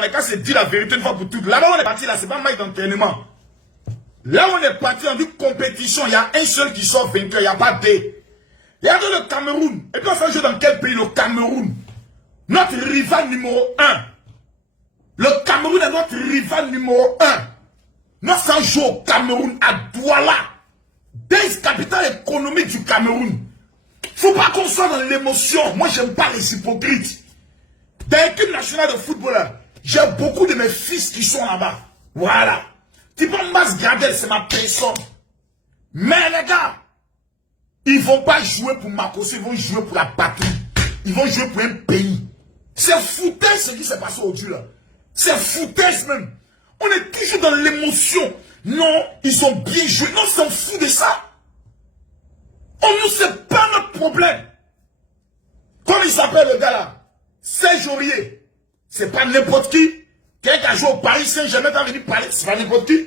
les cas, c'est dit la vérité une fois pour toutes. Là-bas, on est parti, là, c'est pas un match d'entraînement. Là, on est parti en une compétition. Il y a un seul qui sort vainqueur, il n'y a pas deux. Regardez le Cameroun. Et puis, on fait jouer dans quel pays? Le Cameroun. Notre rival numéro 1. Le Cameroun est notre rival numéro 1. Nous sommes jouer au Cameroun, à Douala. Des capitales économiques du Cameroun. Faut pas qu'on soit dans l'émotion. Moi, j'aime pas les hypocrites. Dans l'équipe nationale de football, j'ai beaucoup de mes fils qui sont là-bas. Voilà. Tu peux Mas Gradel, c'est ma personne. Mais les gars, ils vont pas jouer pour Makossi, ils vont jouer pour la patrie. Ils vont jouer pour un pays. C'est foutaise ce qui s'est passé aujourd'hui là. C'est foutaise même. On est toujours dans l'émotion. Non, ils ont bien joué. Non, on s'en fout de ça. On ne sait pas notre problème. Comment il s'appelle le gars là? Serge Aurier. C'est pas n'importe qui. Quelqu'un qui a joué au Paris Saint-Germain, quand venu parler, c'est pas n'importe qui.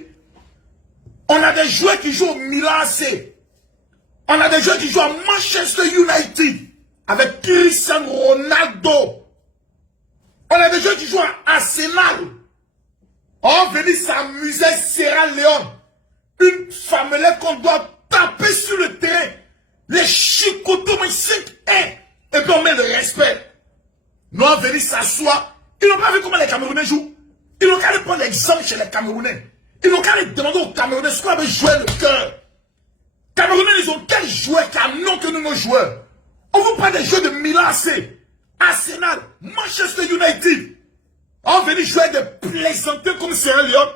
On a des joueurs qui jouent au Milan AC. On a des joueurs qui jouent à Manchester United avec Cristiano Ronaldo. On a des joueurs qui jouent à Arsenal. On va venir s'amuser Sierra Leone. Une femmelette qu'on doit taper sur le terrain. Les chicotos, mais 5-1. Et puis on met le respect. Nous on va venir s'asseoir. Ils n'ont pas vu comment les Camerounais jouent. Ils n'ont qu'à prendre l'exemple chez les Camerounais. Ils n'ont qu'à demander aux Camerounais ce qu'on avait joué le cœur. Camerounais, ils ont quel joueur qui a non que nous nos joueurs. On vous parle des jeux de Milan AC, Arsenal, Manchester United. On va venir jouer des plaisantés comme Sierra Leone.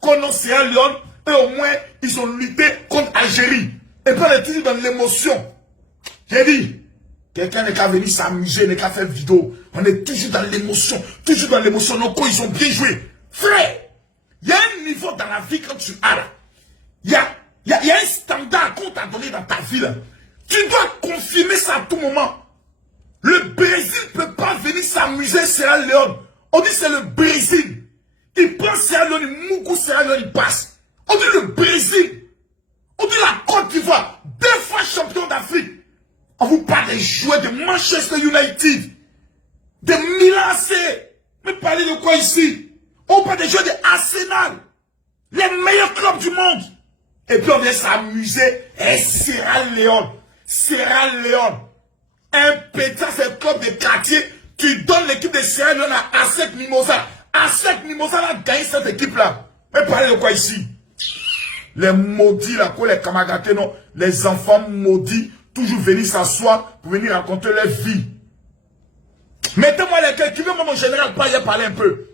Qu'on a Sierra Leone. Et au moins, ils ont lutté contre Algérie. Et puis on est toujours dans l'émotion. J'ai dit, quelqu'un n'est qu'à venir s'amuser, n'est qu'à faire vidéo. On est toujours dans l'émotion. Toujours dans l'émotion. Nos ils ont bien joué. Frère, il y a un niveau dans la vie quand tu as là. Il y a un standard qu'on t'a donné dans ta vie là. Tu dois confirmer ça à tout moment. Le Brésil ne peut pas venir s'amuser Sierra Leone. On dit c'est le Brésil. Il prend Sierra Leone, il moukou Sierra Leone, il passe. On dit le Brésil. On dit la Côte d'Ivoire. 2 fois champion d'Afrique. On vous parle des joueurs de Manchester United. De Milan AC. Mais parlez de quoi ici? On parle des joueurs de Arsenal. Les meilleurs clubs du monde. Et puis on vient s'amuser. Et Sierra Leone. Sierra Leone. Un pétard, c'est le club de quartier. Tu donnes l'équipe de Sierra Leone à Asec Mimosa. Asec Mimosa a gagné cette équipe-là. Mais parlez de quoi ici? Les maudits, là, quoi, les kamagaté, non. Les enfants maudits, toujours venir s'asseoir pour venir raconter leur vie. Mettez-moi lesquels qui veut, moi, mon général, parler un peu.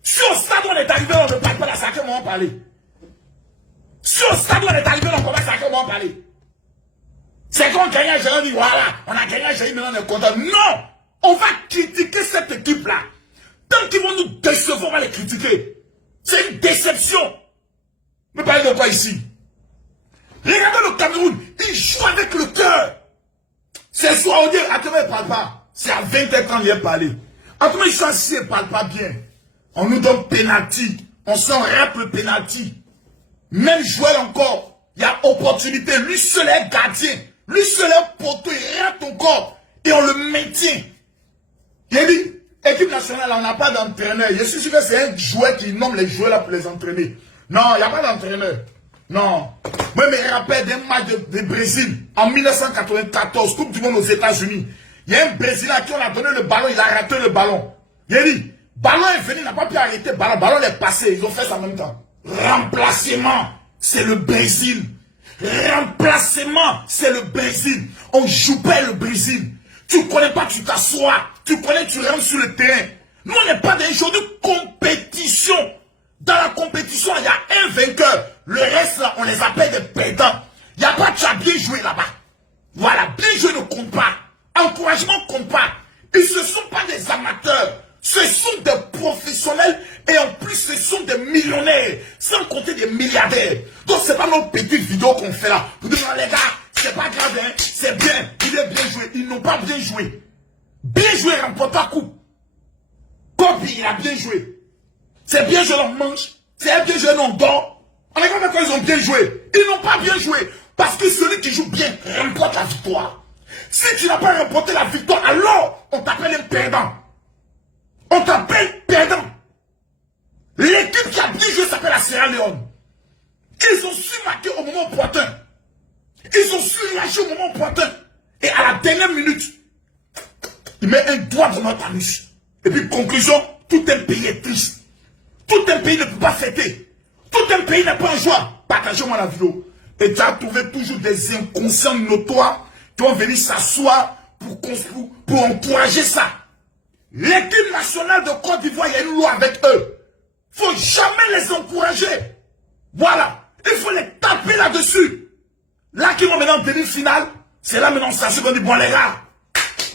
Si au stade où on est arrivé, on ne parle pas, là, c'est à quel moment parler? Si au stade où on est arrivé, on commence à quel moment parler? C'est qu'on gagne un général, on dit, voilà, on a gagné un général, maintenant on est content. Non! On va critiquer cette équipe-là. Tant qu'ils vont nous décevoir, on va les critiquer. C'est une déception. Mais parlez de quoi ici? Regardez le Cameroun, il joue avec le cœur. C'est soit on dit, attends, il ne parle pas. C'est à 20h quand il vient parler. Attends, il choisit, il ne parle pas bien. On nous donne pénalty. On s'en rap le pénalty. Même joueur encore, il y a opportunité. Lui seul est gardien. Lui seul est poteau, il rate encore. Et on le maintient. Il a dit, équipe nationale, on n'a pas d'entraîneur. Je suis sûr que c'est un joueur qui nomme les joueurs là pour les entraîner. Non, il n'y a pas d'entraîneur. Non. Moi, je me rappelle d'un match de Brésil en 1994, Coupe du Monde aux États-Unis. Il y a un Brésilien à qui on a donné le ballon, il a raté le ballon. Il a dit, ballon est venu, il n'a pas pu arrêter le ballon. Le ballon est passé, ils ont fait ça en même temps. Remplacement, c'est le Brésil. Remplacement, c'est le Brésil. On joue pas le Brésil. Tu connais pas, tu t'assois. Tu connais, tu rentres sur le terrain. Nous, on n'est pas dans un jour de compétition. Dans la compétition, il y a un vainqueur. Le reste, là, on les appelle des perdants. Il n'y a pas, tu as bien joué là-bas. Voilà, bien joué ne compte pas. Encouragement ne compte pas. Ils ne sont pas des amateurs. Ce sont des professionnels et en plus, ce sont des millionnaires. Sans compter des milliardaires. Donc, ce n'est pas nos petites vidéos qu'on fait là. Vous dites, non, les gars, c'est pas grave, hein, c'est bien. Il est bien joué. Ils n'ont pas bien joué. Bien joué, remporte la coupe. Kobe, il a bien joué. C'est bien joué leur manche. C'est bien joué leur dort. On est comme quand ils ont bien joué. Ils n'ont pas bien joué. Parce que celui qui joue bien remporte la victoire. Si tu n'as pas remporté la victoire, alors on t'appelle un perdant. On t'appelle perdant. Sierra Leone. Ils ont su marquer au moment opportun. Ils ont su réagir au moment opportun. Et à la dernière minute, il met un doigt dans notre anus. Et puis, conclusion, tout un pays est triste. Tout un pays ne peut pas fêter. Tout un pays n'est pas en joie. Partagez-moi la vidéo. Et tu as trouvé toujours des inconscients notoires qui vont venir s'asseoir pour encourager ça. L'équipe nationale de Côte d'Ivoire, il y a une loi avec eux. Il ne faut jamais les encourager. Voilà. Il faut les taper là-dessus. Là, qui vont maintenant en demi-finale, c'est là maintenant, ça se qu'on dit, bon les gars,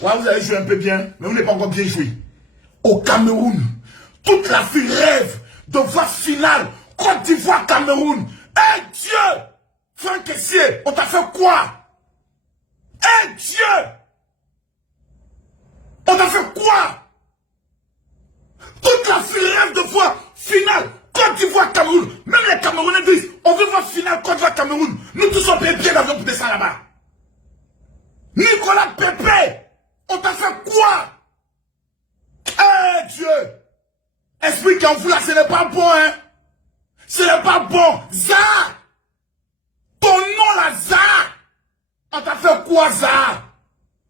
ouais, vous avez joué un peu bien, mais vous n'avez pas encore bien joué. Au Cameroun, toute la vie rêve de voir finale, Côte d'Ivoire, Cameroun. Eh Dieu, Franck Kessié, on t'a fait quoi? Eh Dieu, on t'a fait quoi? Toute la vie rêve de voir finale, Côte d'Ivoire, Cameroun. Même les Camerounais disent, on veut voir finale, Côte d'Ivoire, Cameroun. Nous tous on paye bien d'avion pour descendre là-bas. Nicolas Pépé, on t'a fait quoi? Eh Dieu, esprit qui en vous là, ce n'est pas bon, hein? Ce n'est pas bon. Zah, ton nom là, Zah, on t'a fait quoi, Zah?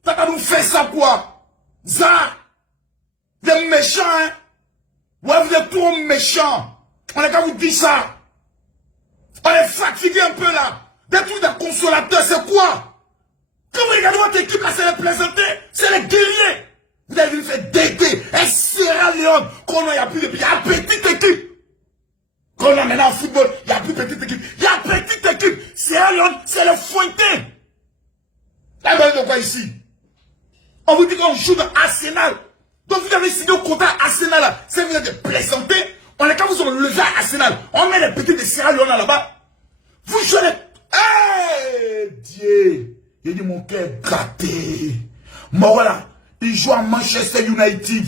T'as nous fait ça quoi? Zah, vous êtes méchants, hein? Ouais, vous êtes trop méchants. On est qu'à vous dire ça. On est fatigué un peu là. Des trucs de consolateurs, c'est quoi? Quand vous regardez votre équipe là, c'est les plaisantés, c'est les guerriers. Vous avez vu faire Dédé, et Sierra Leone, qu'on a, il n'y a plus de pays, il y a une petite équipe. Quand on a maintenant en football, il n'y a plus de petite équipe. Il y a une petite équipe. Sierra Leone, c'est le fointé. Là, vous avez de quoi ici? On vous dit qu'on joue dans Arsenal. Donc vous avez signé au contrat Arsenal là. C'est vous êtes plaisantés. On est quand vous avez levé à Arsenal. On met les petits de Sierra Leone là-bas. Vous jouez les... Hey, Dieu. Il dit mon cœur gâté. Mais voilà. Il joue à Manchester United.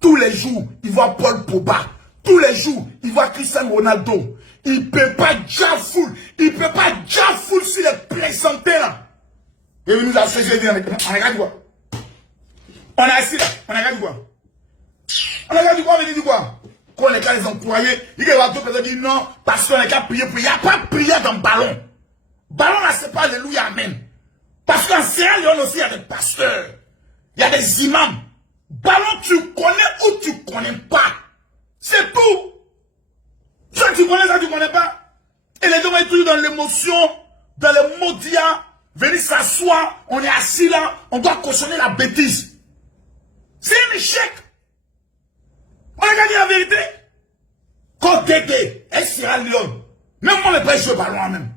Tous les jours, il voit Paul Pogba. Tous les jours, il voit Cristiano Ronaldo. Il ne peut pas Jafoul. Il ne peut pas Jafoul sur les plaisantés là. Et nous a fait jeudi. On regarde quoi? On est assis là. On regarde quoi? On regarde quoi? On dit quoi? Quand les gars les ont croyés, il y a d'autres personnes qui disent non, parce qu'on est qu'à prier. Il n'y a pas de prière dans le ballon. Ballon là, c'est pas alléluia, amen. Parce qu'en Sierra Leone aussi, il y a des pasteurs. Il y a des imams. Ballon, tu connais ou tu connais pas. C'est tout. Ça, tu connais, ça, tu connais pas. Et les gens vont être toujours dans l'émotion, dans les maudias, venir s'asseoir, on est assis là, on doit cautionner la bêtise. C'est un échec. On a gagné la vérité. Quand Dédé et Sierra Leone, même moi, je ne peux pas jouer ballon en même.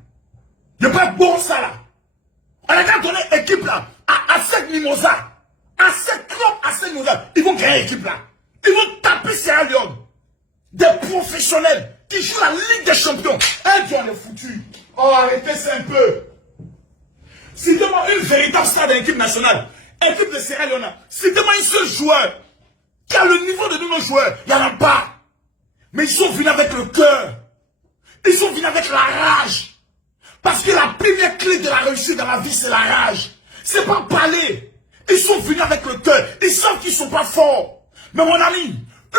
Je ne peux pas bon ça là. On a qu'à donner équipe là à cette Mimosa. À cette club, à cette Mimosa. Ils vont gagner l'équipe là. Ils vont taper Sierra Leone. Des professionnels qui jouent la Ligue des Champions. Un Dieu on est foutu. Oh, arrêtez ça un peu. Citez-moi une véritable star de l'équipe nationale. Équipe de Sierra Leone. Citez-moi un seul joueur qui a le niveau de nos joueurs. Il n'y en a pas. Mais ils sont venus avec le cœur. Ils sont venus avec la rage. Parce que la première clé de la réussite dans la vie, c'est la rage. C'est pas parler. Ils sont venus avec le cœur. Ils savent qu'ils ne sont pas forts. Mais mon ami,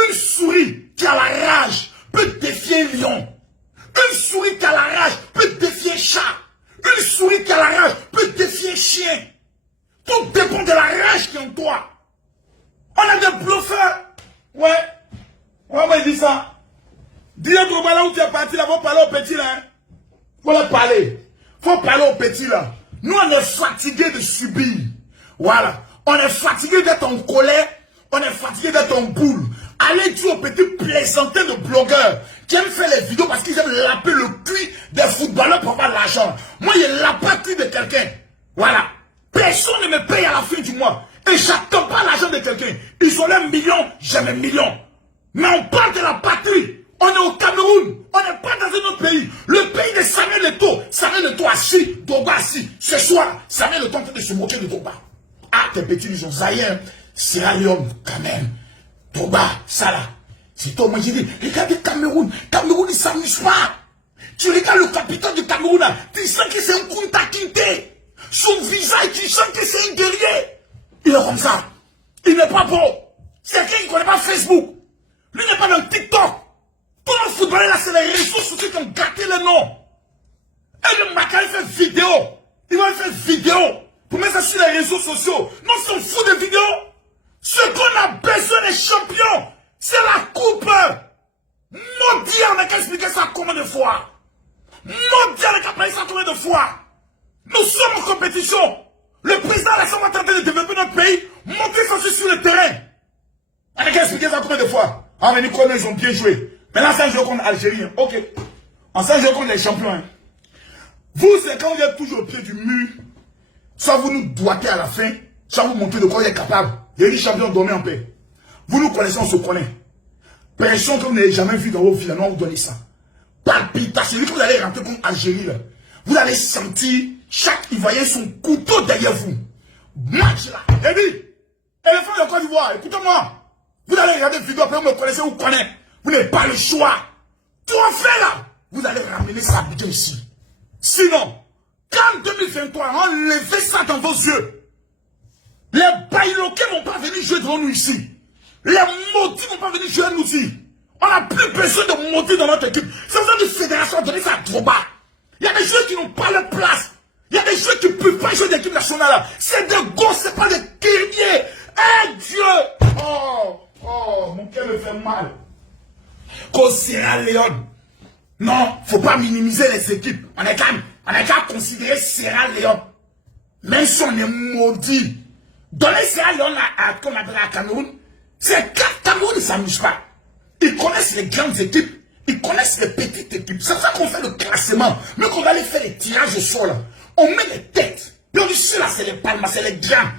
une souris qui a la rage peut défier un lion. Une souris qui a la rage peut défier un chat. Une souris qui a la rage peut défier un chien. Tout dépend de la rage qui est en toi. On a des bluffeurs. Ouais. Ouais, moi, il dit ça. Dis à ton là où tu es parti là, faut parler au petit là. Hein. Faut leur parler. Faut parler au petit là. Nous, on est fatigués de subir. Voilà. On est fatigué d'être en colère. On est fatigué d'être en boule. Allez dire aux petits plaisantés de blogueurs qui aiment faire les vidéos parce qu'ils aiment laper le cul des footballeurs pour avoir de l'argent. Moi, je lape pas le cul de quelqu'un. Voilà. Personne ne me paye à la fin du mois. Et j'attends pas l'argent de quelqu'un. Ils ont un million, j'ai un million. Mais on parle de la patrie. On est au Cameroun. On n'est pas dans un autre pays. Le pays de Samuel Eto'o. Samuel Eto'o assis, Dogba assis. Ce soir, Samuel Eto'o est en train de se moquer de Dogba. Ah, tes petits, ils ont Zaïen. Sierra Leone, quand même. Dogba, ça là. C'est toi, moi j'ai dit, regardez Cameroun. Cameroun, il ne s'amuse pas. Tu regardes le capitaine du Cameroun, là, tu sens que c'est un Kunta Kinte. Son visage, tu sens que c'est un guerrier. Il est comme ça. Il n'est pas beau. C'est quelqu'un qui ne connaît pas Facebook. Lui n'est pas dans TikTok. Tout le footballeur là, c'est les réseaux sociaux qui ont gâté le nom. Et le Maca, il fait vidéo. Il va faire vidéo pour mettre ça sur les réseaux sociaux. Non, on s'en fout des vidéos. Ce qu'on a besoin des champions, c'est la coupe. Maudit, on a qu'à expliquer ça combien de fois. Maudit, on a qu'à parler ça combien de fois. Nous sommes en compétition. Le président Alassane va tenter de développer notre pays. Montrer ça sur le terrain. On a qu'à expliquer ça combien de fois. Ah, mais Nicolas, ils ont bien joué. Maintenant, ça joue contre l'Algérie. Hein. Ok. En ça joue contre les champions. Hein. Vous, c'est quand vous êtes toujours au pied du mur. Soit vous nous doigtez à la fin. Soit vous montrez de quoi vous êtes capable. Les champions dormez en paix. Vous nous connaissez, on se connaît. Pression que vous n'avez jamais vu dans vos villes. Non, vous donnez ça. Palpitation. Quand vous allez rentrer contre l'Algérie, là, vous allez sentir chaque Ivoirien son couteau derrière vous. Match là. Et dit, éléphant de Côte d'Ivoire, écoutez-moi. Vous allez regarder vidéo, après vous me connaissez, vous connaissez. Vous n'avez pas le choix. Tout en fait là, vous allez ramener ça bien ici. Sinon, quand 2023, enlevez ça dans vos yeux. Les baïloqués ne vont pas venir jouer devant nous ici. Les maudits ne vont pas venir jouer nous ici. On n'a plus besoin de maudits dans notre équipe. C'est besoin de fédération, donner ça trop bas. Il y a des joueurs qui n'ont pas leur place. Il y a des joueurs qui ne peuvent pas jouer d'équipe nationale. C'est des gosses, c'est pas des guerriers. Eh Dieu! Oh, mon cœur me fait mal. Qu'au Sierra Leone. Non, faut pas minimiser les équipes. On est qu'à considérer Sierra Leone. Même si on est maudit. Dans les Sierra Leone, comme on appelle à Cameroun, c'est que Cameroun ne s'amuse pas. Ils connaissent les grandes équipes. Ils connaissent les petites équipes. C'est pour ça qu'on fait le classement. Mais qu'on va aller faire les tirages au sol. On met les têtes. Puis on dit, là, c'est les palmas, c'est les grands.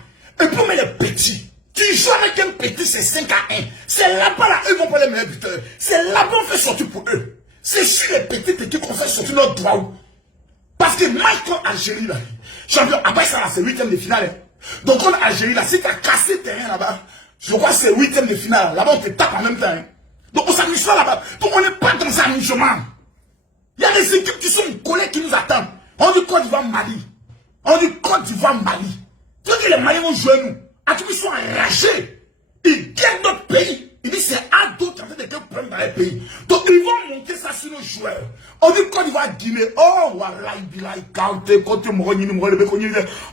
Et puis on met les petits. Tu joues avec un petit, c'est 5 à 1. C'est là-bas, là, eux vont pas les meilleurs buteurs. C'est là-bas qu'on fait sortir pour eux. C'est sur les petites équipes qu'on fait sortir notre droit. Parce que Michael Algérie, là, champion, après ça, là, c'est 8e de finale. Hein. Donc, en Algérie, là, si tu as cassé le terrain là-bas, je crois que c'est 8e de finale. Là-bas, on te tape en même temps. Hein. Donc, on s'amuse pas là-bas. Donc, on n'est pas dans un amusement. Il y a des équipes qui sont collées, qui nous attendent. On dit Côte d'Ivoire, Mali. On dit Côte d'Ivoire, Mali. Tu veux que les Maliens vont jouer nous. Ils sont enragés. Ils gagnent notre pays. Ils disent c'est à d'autres en fait de problèmes dans les pays. Donc ils vont monter ça sur nos joueurs. On dit Côte d'Ivoire, Guinée. Oh, voilà,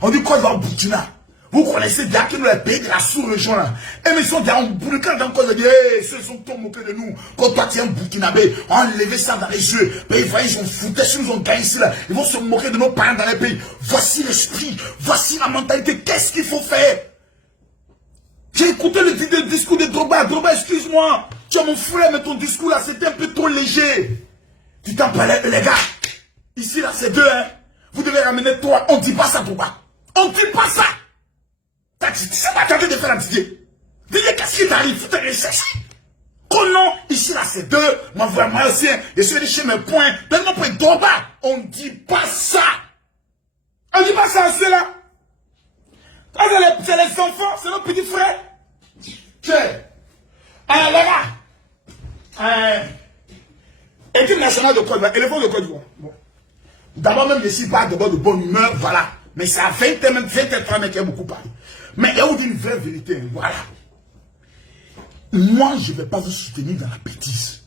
on dit Côte d'Ivoire, Burkina. Vous connaissez bien que nous, les pays de la sous-région là. Et mais ils sont déjà en Burkina dans Côte d'Ivoire. Ceux sont tous moqués de nous. Quand toi tu es un Burkinabé, on a enlevé ça dans les yeux. Mais ils voient, ils ont foutu, si nous ont gagné ici là. Ils vont se moquer de nos parents dans les pays. Voici l'esprit. Voici la mentalité. Qu'est-ce qu'il faut faire? J'ai écouté le discours de Drogba. Drogba, excuse-moi. Tu es mon frère, mais ton discours là, c'était un peu trop léger. Tu t'en parlais, les gars. Ici là, c'est deux, hein. Vous devez ramener toi. On ne dit pas ça, Drogba. On ne dit pas ça. Tu sais pas tenter de faire la Didier. Didier, qu'est-ce qui t'arrive? Faut te rechercher. Oh non, ici là, c'est deux. Moi, vraiment aussi, je suis allé chez mes points. Donne-moi point Drogba. On ne dit pas ça. On ne dit pas ça, c'est là. C'est les enfants, c'est nos petits frères. Alors là, équipe nationale de Côte d'Ivoire, éléphant de Côte d'Ivoire. Bon. D'abord, même je ne suis pas d'abord de bonne humeur, voilà. Mais c'est à 20 même 23 mais qui a beaucoup parlé. Mais il y a une vraie vérité, voilà. Moi, je ne vais pas vous soutenir dans la bêtise.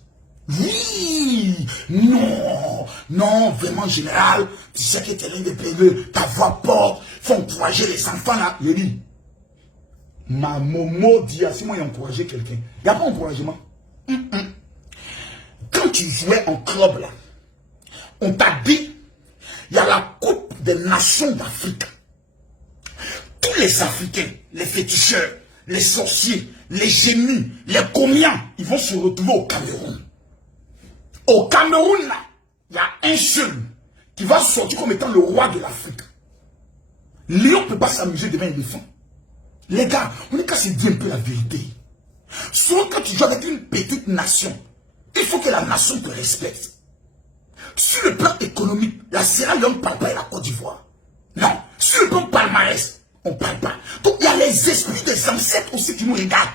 Oui, non, vraiment général, tu sais que tu es l'un des pays, ta voix porte, faut encourager les enfants là. Je dis, ma momo dit, si moi j'ai encouragé quelqu'un, il n'y a pas d'encouragement. Quand tu jouais en club là, on t'a dit, il y a la Coupe des Nations d'Afrique. Tous les Africains, les féticheurs, les sorciers, les génies, les comiens, ils vont se retrouver au Cameroun. Au Cameroun, là, il y a un seul qui va sortir comme étant le roi de l'Afrique. Léon ne peut pas s'amuser devant un éléphant. Les gars, on est qu'à se dire un peu la vérité. Souvent, quand tu joues avec une petite nation, il faut que la nation te respecte. Sur le plan économique, la Sierra Leone ne parle pas de la Côte d'Ivoire. Non. Sur le plan palmarès, on ne parle pas. Donc, il y a les esprits des ancêtres aussi qui nous regardent.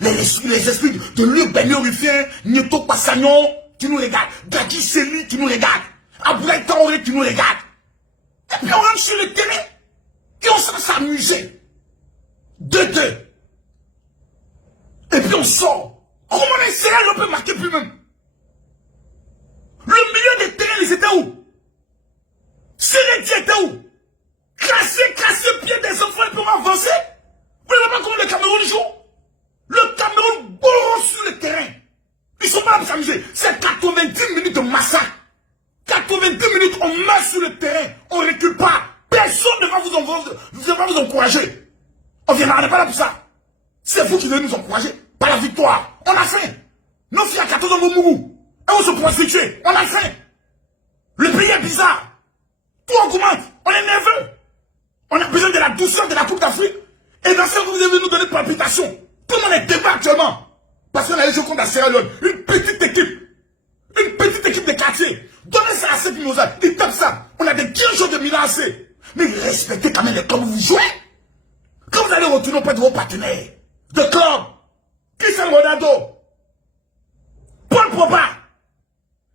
Les esprits de Luc Benio-Rufien, Nieto Passagnon, qui nous regardent. Gadi Seli, qui nous regarde. Abdoulaye Traoré, qui nous regarde. Et puis on rentre sur le terrain. Et on s'en s'amuser. 2-2. Et puis on sort. Comment les Sierra Leone peut marquer plus même? Sereti était où? Casser pied des enfants et pour avancer. Vous ne voyez pas comment le Cameroun joue? Le Cameroun bourre sur le terrain. Ils sont pas là pour s'amuser. C'est 90 minutes de massacre. 90 minutes, on marche sur le terrain. On ne recule pas. Personne ne va vous encourager. On n'est pas là pour ça. C'est vous qui devez nous encourager. Par la victoire. On a faim. Nos filles à 14 ans vont mourir. Et on se prostituer. On a faim. Le pays est bizarre. Tout augmente. On est nerveux. On a besoin de la douceur de la Coupe d'Afrique. Et dans ce que vous devez nous donner palpitation. Tout le monde est débat actuellement. Parce qu'on a les jeux contre la Sierra Leone. Une petite équipe. Une petite équipe de quartier. Donnez ça à ceux qui nous aident. Ils tapent ça. On a des 15 jours de Milan AC. Mais respectez quand même les clubs où vous jouez. Quand vous allez retourner auprès de vos partenaires de club, Cristiano Ronaldo, Paul Pogba,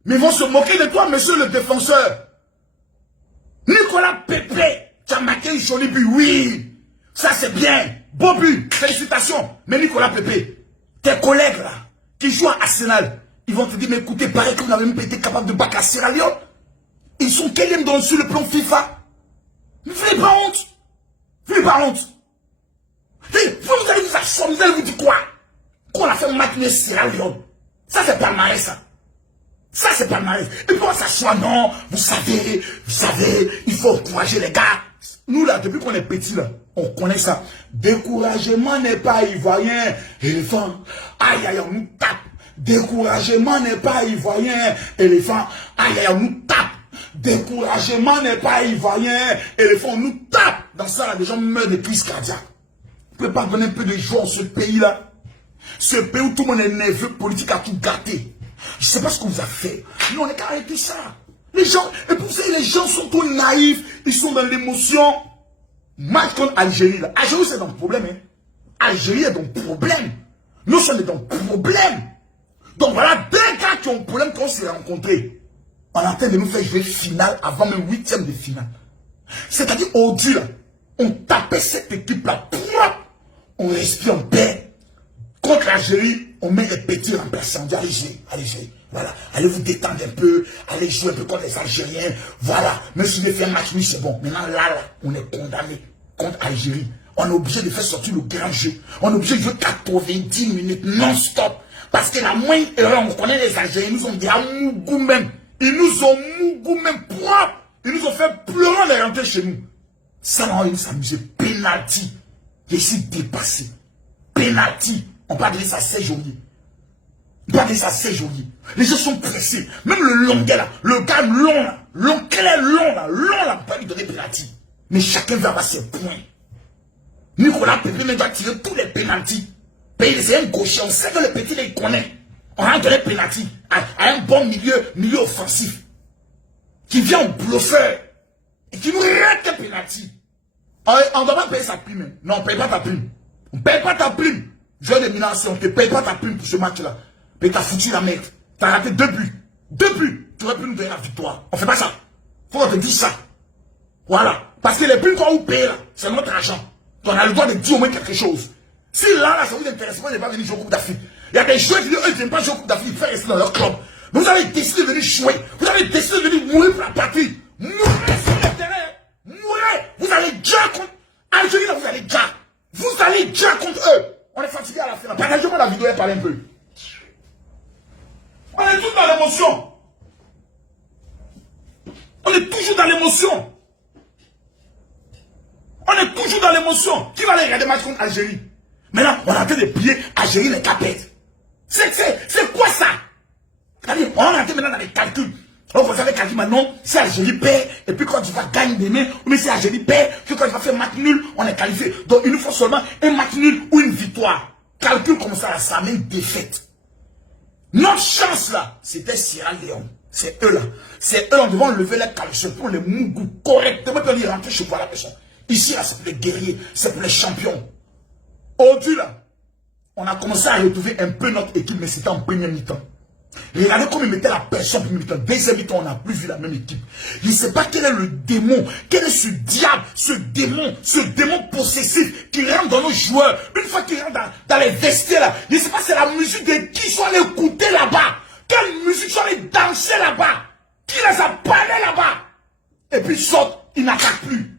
mais ils vont se moquer de toi, monsieur le défenseur. Nicolas Pepe, tu as marqué une jolie but, oui. Ça c'est bien. Beau but, félicitations. Mais Nicolas Pepe, tes collègues là, qui jouent à Arsenal, ils vont te dire, mais écoutez, pareil que vous n'avez même pas été capable de battre la Sierra Leone. Ils sont quels dans sur le plan FIFA. Vous n'avez pas honte. Vous n'avez pas honte. Vous allez vous asseoir, vous allez vous dire quoi? Qu'on a fait maintenir Sierra Leone. Ça c'est pas marrant ça. Ça c'est pas marrant. Et puis on s'assoit, non, vous savez, il faut encourager les gars. Nous là, depuis qu'on est petits là, on connaît ça. Découragement n'est pas ivoirien. Éléphant, aïe aïe, on nous tape. Découragement n'est pas ivoirien. Éléphant, aïe aïe, on nous tape. Découragement n'est pas ivoirien. Éléphant, on nous tape. Dans ça là, les gens meurent de crise cardiaque. Vous pouvez pas donner un peu de joie à ce pays là. Ce pays où tout le monde est nerveux, politique a tout gâté. Je sais pas ce qu'on vous a fait. Mais on est qu'à arrêter ça. Les gens, et pour ça, les gens sont trop naïfs. Ils sont dans l'émotion. Match contre Algérie là. Algérie c'est dans le problème. Hein. Algérie est dans le problème. Nous sommes dans le problème. Donc voilà, deux gars qui ont un problème quand on s'est rencontrés. On est en train de nous faire jouer finale avant même 8e de finale. C'est-à-dire, aujourd'hui là, on tapait cette équipe là. On respire en paix. Contre l'Algérie, on met les petits remplaçants. On dit, allez, voilà. Allez vous détendre un peu. Allez jouer un peu contre les Algériens. Voilà. Même si vous fait un match, oui, c'est bon. Maintenant, là, on est condamné contre l'Algérie. On est obligé de faire sortir le grand jeu. On est obligé de jouer 90 minutes non-stop. Parce que la moindre erreur, on connaît les Algériens. Ils nous ont dit à Mougou même. Ils nous ont Mougou même propre. Ils nous ont fait pleurer les rentrer chez nous. Ça, là, ils nous amusaient. Penalty. Je suis dépassé. Penalty. On peut dire ça 16 janvier. On peut dire ça 16 janvier. Les gens sont pressés. Même le longuet là, le gars long là, clair long là, pas lui donner penalty. Mais chacun va avoir ses points. Nicolas Pepe doit tirer tous les penalty. C'est un gaucher, on sait que le petit là il connaît. On a donné penalty à un bon milieu offensif. Qui vient au bluffeur. Et qui nous rate le penalty. On ne doit pas payer sa prime. Non, on ne paye pas ta prime. On ne paye pas ta prime. Joueur de Milan, on ne te paye pas ta prime pour ce match-là. Mais tu as foutu la merde. Tu as raté 2 buts. 2 buts. Tu aurais pu nous donner la victoire. On ne fait pas ça. Faut qu'on te dise ça. Voilà. Parce que les primes qu'on vous paye là, c'est notre argent. Tu as le droit de dire au moins quelque chose. Si là, ça vous intéresse pas, ils ne vont pas venir jouer au Coupe d'Afrique. Il y a des joueurs qui disent, eux, ils n'aiment pas jouer au Coupe d'Afrique, ils veulent rester dans leur club. Mais vous avez décidé de venir jouer. Vous avez décidé de venir mourir pour la patrie. Mourez sur le terrain. Mourez. Vous allez déjà contre Algérie, là, vous allez déjà. Vous allez déjà contre eux. On est fatigué à la fin. Partagez-moi la vidéo et parlez un peu. On est tous dans l'émotion. On est toujours dans l'émotion. On est toujours dans l'émotion. Qui va aller regarder le match contre Algérie? Maintenant, on est en train de plier Algérie les capettes. C'est quoi ça? C'est-à-dire, on est entré maintenant dans les calculs. Donc, vous avez calculé maintenant, si Algérie perd, et puis quand tu vas gagner demain, ou mais si Algérie perd, que quand tu vas faire match nul, on est qualifié. Donc, il nous faut seulement un match nul ou une victoire. Calcul comme ça mène défaite. Notre chance là, c'était Sierra Leone. C'est eux là. C'est eux, on devant lever les calculs pour les Mougou correctement, puis on y rentrer chez vous à la personne. Ici là, c'est pour les guerriers, c'est pour les champions. Aujourd'hui là, on a commencé à retrouver un peu notre équipe, mais c'était en première mi-temps. Regardez comme ils mettaient la personne en première mi-temps. Deuxième mi-temps, on n'a plus vu la même équipe. Je ne sais pas quel est le démon, quel est ce diable, ce démon possessif qui rentre dans nos joueurs. Une fois qu'il rentre dans les vestiaires là, je ne sais pas c'est la musique de qui sont allés écouter là-bas. Quelle musique sont allés danser là-bas. Qui les a parlé là-bas. Et puis ils sortent, ils n'attaquent plus.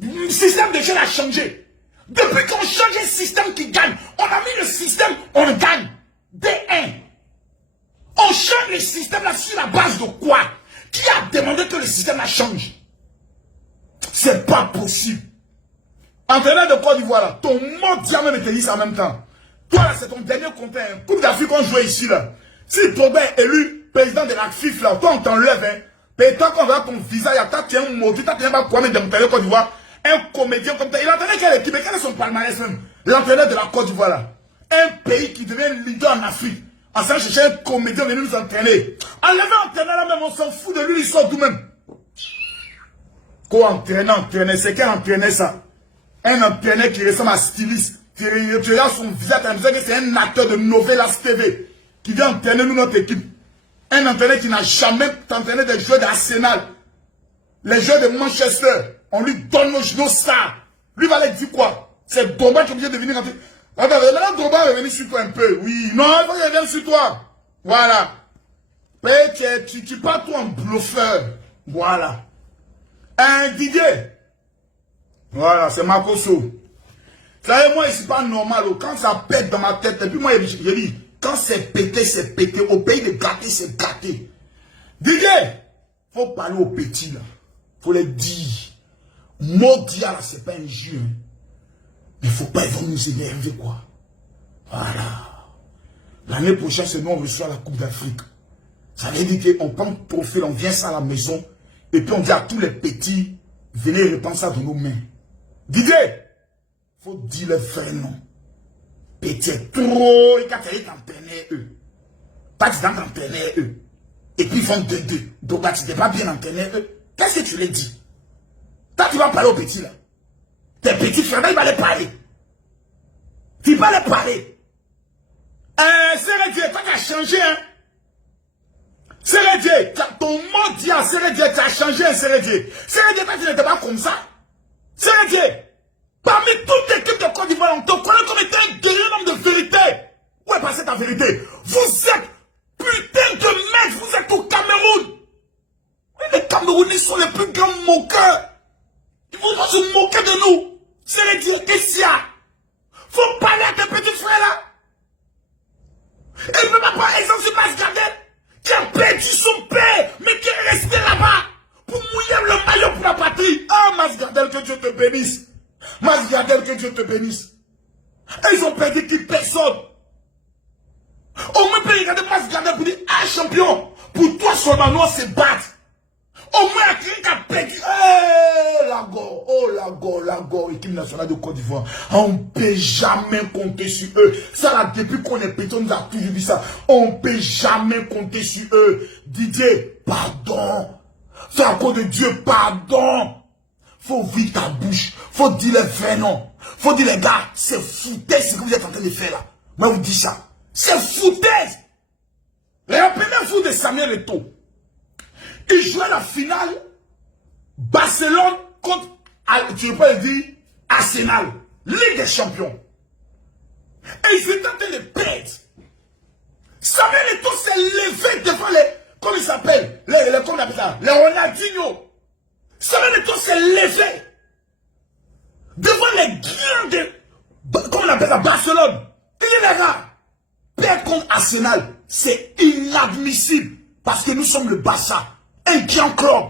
Le système de jeu a changé. Depuis qu'on change le système qui gagne, on a mis le système, on gagne. D1. On change le système là sur la base de quoi? Qui a demandé que le système là change? C'est pas possible. Entraîneur de Côte d'Ivoire là, ton mot diamant me te dit ça en même temps. Toi là, c'est ton dernier compteur. Coupe d'Afrique qu'on joue ici là. Si Drogba est élu président de la FIFA là, toi on t'enlève, hein. Mais tant qu'on voit ton visage, t'as tiens un mot, t'as tiens pas quoi mais de Côte d'Ivoire. Un comédien comme ça. Il entraînait quelle équipe? Quel est son palmarès même? L'entraîneur de la Côte d'Ivoire là. Un pays qui devient leader en Afrique. En train de chercher un comédien venu nous entraîner. Enlever l'entraîneur là même, on s'en fout de lui, il sort d'où même. Quoi entraîner, c'est quel entraîneur ça? Un entraîneur qui ressemble à styliste. Tu regardes son visage, tu as que c'est un acteur de Novelas TV qui vient entraîner nous notre équipe. Un entraîneur qui n'a jamais entraîné des joueurs d'Arsenal. Les joueurs de Manchester. On lui donne nos stars. Lui va aller dire quoi? C'est Drogba qui est obligé de venir rentrer. Attends, maintenant Drogba va venir sur toi un peu. Oui, non, il faut qu'il vienne sur toi. Voilà. Mais tu pars toi en bluffeur. Voilà. Un Didier. Voilà, c'est Makoso. Vous savez, moi, c'est pas normal. Quand ça pète dans ma tête, et puis moi, je dis, quand c'est pété, c'est pété. Au pays de gâter, c'est gâté. Didier, faut parler aux petits, là. Faut les dire. Modia, là, c'est pas un jeu. Hein. Mais faut pas, ils vont nous énerver, quoi. Voilà. L'année prochaine, c'est nous, on reçoit la Coupe d'Afrique. Ça veut dire qu'on prend profil, on vient ça à la maison, et puis on dit à tous les petits, venez répandre ça dans nos mains. Didier, faut dire le vrai nom. Petit trop, il a fallu t'entraîner eux. Pas tu t'entraîner eux. Et puis ils font 2-2. Donc tu n'es pas bien entraîné eux. Qu'est-ce que tu les dis? Toi, tu vas parler aux petits là. Tes petits frères, il va les parler. Tu vas les parler. Sérédier, toi qui as changé, hein. Sérédier, ton mot dit à Sérédier, tu as changé, hein, Sérédier. Sérédier, toi, tu n'étais pas comme ça. Sérédier, parmi toute l'équipe de Côte d'Ivoire, on te connaît comme étant un guerrier homme de vérité. Où est passée ta vérité? Vous êtes putain de mecs, vous êtes au Cameroun. Les Camerounais sont les plus grands moqueurs. Ils vont se moquer de nous. Sérédier, qu'est-ce qu'il y a? Faut parler à tes petits frères là. Et ne peut pas prendre exemple sur Mas Gardel, qui a perdu son père, mais qui est resté là-bas pour mouiller le maillot pour la patrie. Ah, Mas Gardel, que Dieu te bénisse. Mas Gardel, que Dieu te bénisse. Et ils ont perdu qui? Personne. Au moins, peut regarder Mas Gardel pour dire, ah, champion, pour toi seulement, nous, on se bat. Au moins, quelqu'un qui a perdu. La Go, équipe nationale de Côte d'Ivoire. On ne peut jamais compter sur eux. Ça, là, depuis qu'on est petit, on nous a toujours dit ça. On ne peut jamais compter sur eux. Didier, pardon. C'est à cause de Dieu, pardon. Faut vivre ta bouche. Faut dire les vrais noms. Faut dire, les gars, c'est foutaise ce que vous êtes en train de faire là. Moi, je vous dis ça. C'est foutaise. La première fois de Samuel Eto'o, il jouait la finale Barcelone contre, tu peux le dire, Arsenal, Ligue des Champions. Et ils étaient en train de perdre. Samuel Eto'o s'est levé devant les, comment il s'appelle, comment on appelle ça, les Ronaldinho. Samuel Eto'o s'est levé devant les grands de, comment on appelle ça, Barcelone. Il dit, les gars, perdre contre Arsenal, c'est inadmissible parce que nous sommes le Barça. Un grand club,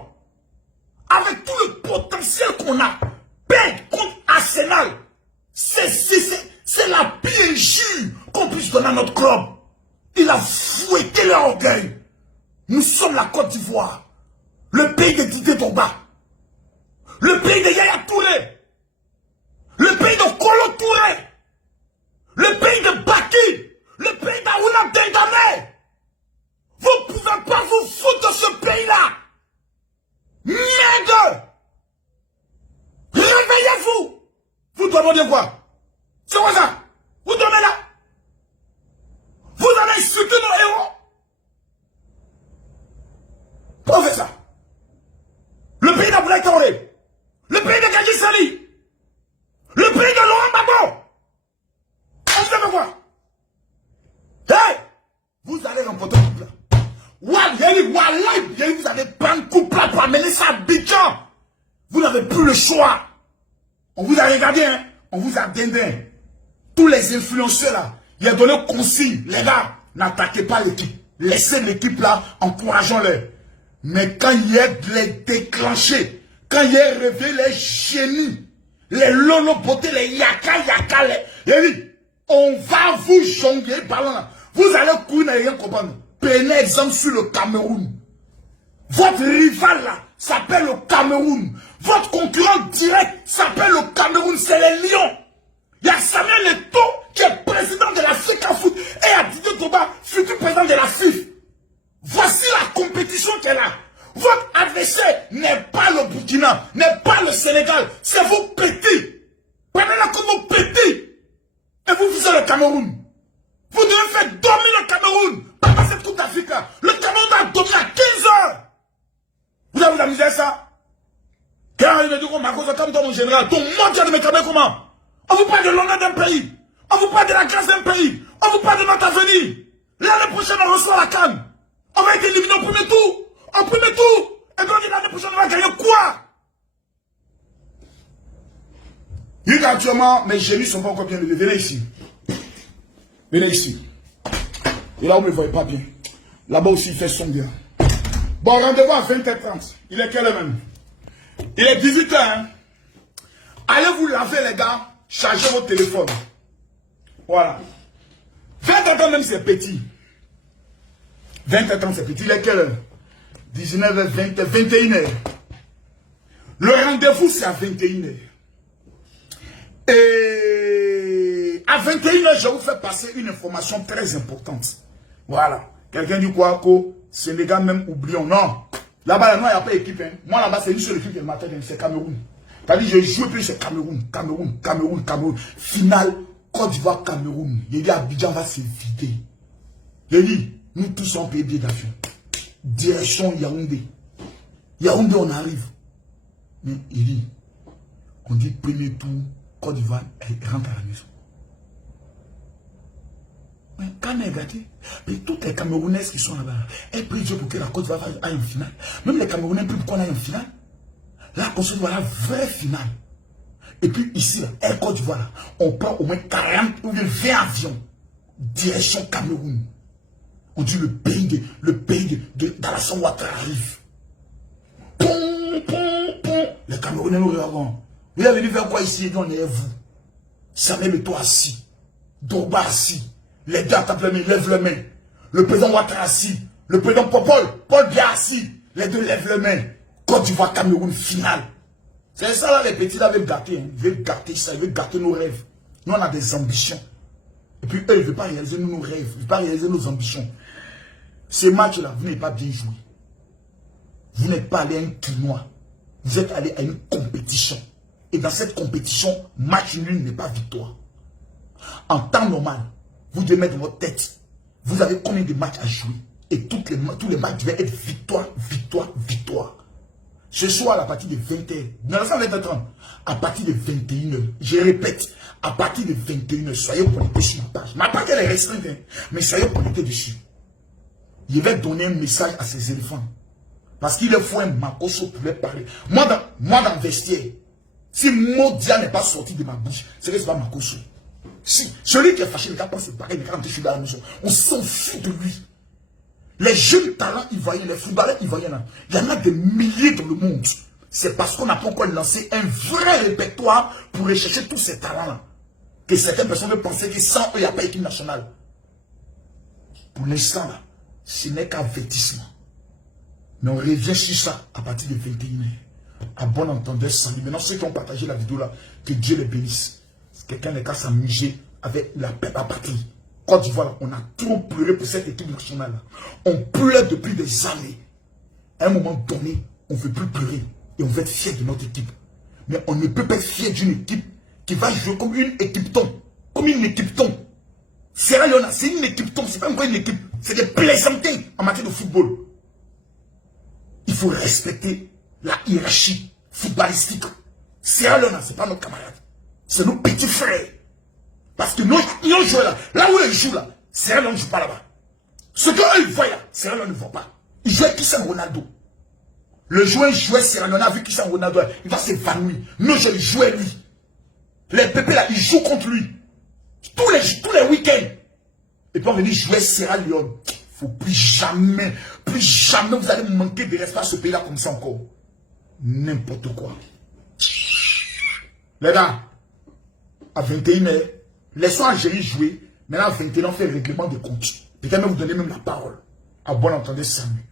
avec tout le potentiel qu'on a, perdre contre Arsenal, c'est la pire injure qu'on puisse donner à notre club. Il a fouetté leur orgueil. Nous sommes la Côte d'Ivoire, le pays de Didier Drogba, le pays de Yaya Touré, le pays de Kolo Touré, le pays de Baki, le pays d'Aouna Dendane. Vous ne pouvez pas vous foutre de ce pays-là. Merde! Réveillez-vous! Vous demandez quoi? C'est quoi ça? Vous dormez là? Vous allez insulter nos héros? Pourquoi vous faites ça? Le pays d'Abdoulaye Traoré, le pays de Kadji Sali, le pays de Laurent Gbagbo. On fait quoi? Hey! Vous allez remporter le couple là. Vous allez prendre couple là pour amener ça à Abidjan. n'avez plus le choix. On vous a regardé, hein? On vous a dindin. Tous les influenceurs là, il a donné consigne. Les gars, n'attaquez pas l'équipe. Laissez l'équipe là, encourageons-les. Mais quand il y a les déclenchés, quand il y a réveillé les génies, les lolo beauté, les yaka, les on va vous jongler ballon là. Vous allez courir et rien comprendre. Prenez exemple sur le Cameroun. Votre rival là s'appelle le Cameroun. Votre concurrent direct s'appelle le Cameroun. C'est les Lions. Il y a Samuel Eto'o qui est président de l'Africa Foot et à Didier Drogba, futur président de la FIFA. Voici la compétition qu'elle a. Votre adversaire n'est pas le Burkina, n'est pas le Sénégal. C'est vos petits. Prenez-la comme vos petits. Et vous visez le Cameroun. Vous devez faire dormir le Cameroun. Pas passer toute l'Afrique là. Le Cameroun a dormi à 15 heures. Vous avez vous amusé à ça? Quand il me dit qu'on m'a causé comme dans mon général, ton monde de mes caméras comment? On vous parle de l'honneur d'un pays. On vous parle de la grâce d'un pays. On vous parle de notre avenir. L'année prochaine, on reçoit la canne. On va être éliminé au premier tour. Au premier tour. Et donc l'année prochaine, on va gagner quoi? Vu qu'actuellement, mes génies ne sont pas encore bien levés. Venez ici. Venez ici. Et là, vous ne me voyez pas bien. Là-bas aussi, il fait son bien. Bon, rendez-vous à 20h30. Il est quelle heure même? Il est 18h. Hein? Allez vous laver, les gars. Chargez votre téléphone. Voilà. 20h30 même, c'est petit. 20h30, c'est petit. Il est quelle heure? 19h, 20h, 21h. Le rendez-vous, c'est à 21h. Et à 21h, je vais vous faire passer une information très importante. Voilà. Quelqu'un dit quoi, qu'au Sénégal même, oublions. Non. Là-bas, il n'y a pas d'équipe. Hein. Moi, là-bas, c'est une seule équipe qui m'attend, c'est Cameroun. C'est-à-dire, je joue plus, c'est Cameroun. Finale, Côte d'Ivoire, Cameroun. Il dit, Abidjan va se vider. Il dit, nous tous on paye billet d'avion. Direction Yaoundé. Yaoundé, on arrive. Mais il dit, on dit premier tour, Côte d'Ivoire, elle rentre à la maison. Mais quand elle est gâtée, mais toutes les Camerounaises qui sont là-bas, elles prient Dieu pour que la Côte d'Ivoire aille en finale. Même les Camerounais prient pour qu'on aille en finale. Là, on se voit la vraie finale. Et puis ici, là, Côte d'Ivoire, on prend au moins 40 ou 20 avions. Direction Cameroun. On dit le pays de d'Alassane Ouattara arrive. Les Camerounais nous regardent. Vous avez venu faire quoi ici? On est vous. Samuel Eto'o assis. Drogba assis. Les deux tapent les mains, lèvent les mains. Le président Ouattara assis. Le président Paul Biya assis. Les deux lèvent les mains. Côte d'Ivoire, Cameroun, finale. C'est ça là, les petits là veulent gâter. Hein. Ils veulent gâter ça, ils veulent gâter nos rêves. Nous, on a des ambitions. Et puis eux, ils ne veulent pas réaliser nos rêves. Ils ne veulent pas réaliser nos ambitions. Ces matchs-là, vous n'avez pas bien joué. Vous n'êtes pas allé à un tournoi. Vous êtes allé à une compétition. Et dans cette compétition, match nul n'est pas victoire. En temps normal, vous devez mettre dans votre tête. Vous avez combien de matchs à jouer? Et tous les matchs devaient être victoire, victoire, victoire. Ce soir, à partir de 20h, 20h30, à partir de 21h, je répète, à partir de 21h, soyez connectés sur ma page. Ma page, elle est restreinte, hein, mais soyez connectés dessus. Je vais donner un message à ces éléphants. Parce qu'il est fou un Makosso pour les parler. Moi, dans le vestiaire, si mot dia n'est pas sorti de ma bouche, c'est que ce n'est pas Makosso. Si celui qui est fâché, le gars pense que c'est pareil, il est rentré sur la maison. On s'en fout de lui. Les jeunes talents ivoiriens, les footballeurs ivoiriens, là, il y en a des milliers dans le monde. C'est parce qu'on n'a pas encore lancé un vrai répertoire pour rechercher tous ces talents-là. Que certaines personnes veulent penser que sans eux, il n'y a pas d'équipe nationale. Pour l'instant, là, ce n'est qu'un avertissement. Mais on revient sur ça à partir de 21h. À bon entendeur, salut. Maintenant, ceux qui ont partagé la vidéo là, que Dieu les bénisse. Quelqu'un n'est qu'à s'amuser avec la paix à patrie. Côte d'Ivoire, on a trop pleuré pour cette équipe nationale. On pleure depuis des années. À un moment donné, on ne veut plus pleurer. Et on veut être fier de notre équipe. Mais on ne peut pas être fier d'une équipe qui va jouer comme une équipe ton. Comme une équipe ton. Sierra Leone, c'est une équipe ton. C'est pas encore une équipe. C'est des plaisanteries en matière de football. Il faut respecter la hiérarchie footballistique. Sierra Leone, ce n'est pas notre camarade. C'est nos petits frères. Parce que nos joueurs là où ils jouent là, Sierra Leone ne joue pas là-bas. Ce qu'eux ils voient là, Sierra Leone ne voit pas. Ils jouent avec Cristiano Ronaldo. Le joueur jouait Sierra Leone, on a vu Cristiano Ronaldo, il va s'évanouir. Nous, je le jouais lui. Les pépés là, ils jouent contre lui. Tous les week-ends. Et puis on venir jouer Sierra Leone. Faut plus jamais vous allez manquer de respect à ce pays là comme ça encore. N'importe quoi. Les gars, à 21h, laissons Algérie jouer. Maintenant à 21h, on fait le règlement de compte. Peut-être même vous donner même la parole. À bon entendre, Samuel.